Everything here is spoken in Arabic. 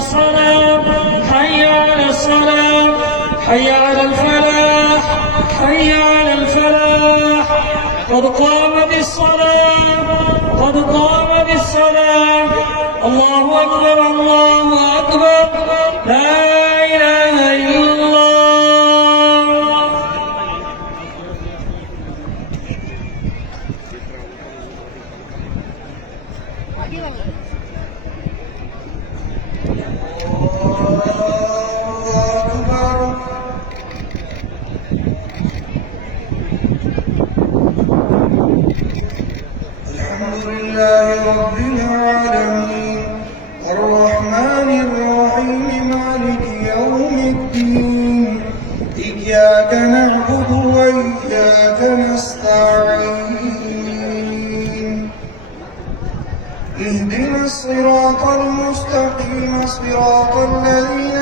الصلاة حي على الصلاة حي على الفلاح حي على الفلاح قد قامت الصلاة قد قامت الصلاة الله أكبر الله أكبر لا إله إلا الله. الحمد لله رب العالمين الرحمن الرحيم مالك يوم الدين إياك نعبد وإياك نستعين اهدنا الصراط المستقيم صراط الذين